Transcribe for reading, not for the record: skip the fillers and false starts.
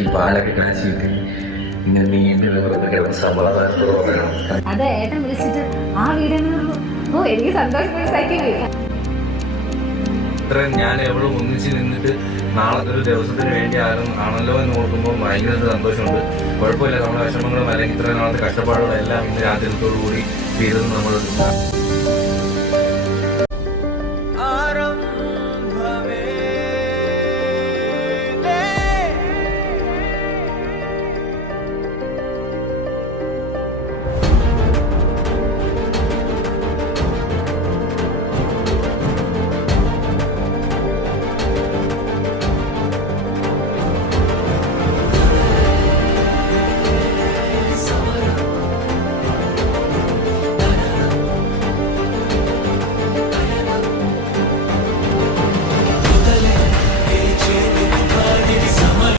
ഈ പാലൊക്കെ കാശിയിട്ട് ഇങ്ങനെ നീണ്ടു കിടന്ന് സമാധാനത്തോടെ അതെ ഏട്ടൻ വിളിച്ചിട്ട് ആ വീടിന് എനിക്ക് സന്തോഷം സഹിക്കില്ലേ. ഇത്രയും ഞാൻ എവളും ഒന്നിച്ച് നിന്നിട്ട് നാളത്തെ ഒരു ദിവസത്തിന് വേണ്ടി ആണല്ലോ എന്ന് ഓർക്കുമ്പോൾ ഭയങ്കര സന്തോഷമുണ്ട്. കുഴപ്പമില്ല, നമ്മുടെ വിഷമങ്ങളും അല്ലെങ്കിൽ ഇത്രയും നാളത്തെ കഷ്ടപ്പാടുകളും എല്ലാം ഇന്ന് രാത്രിത്തോടു കൂടി തീരുന്നു നമ്മൾ.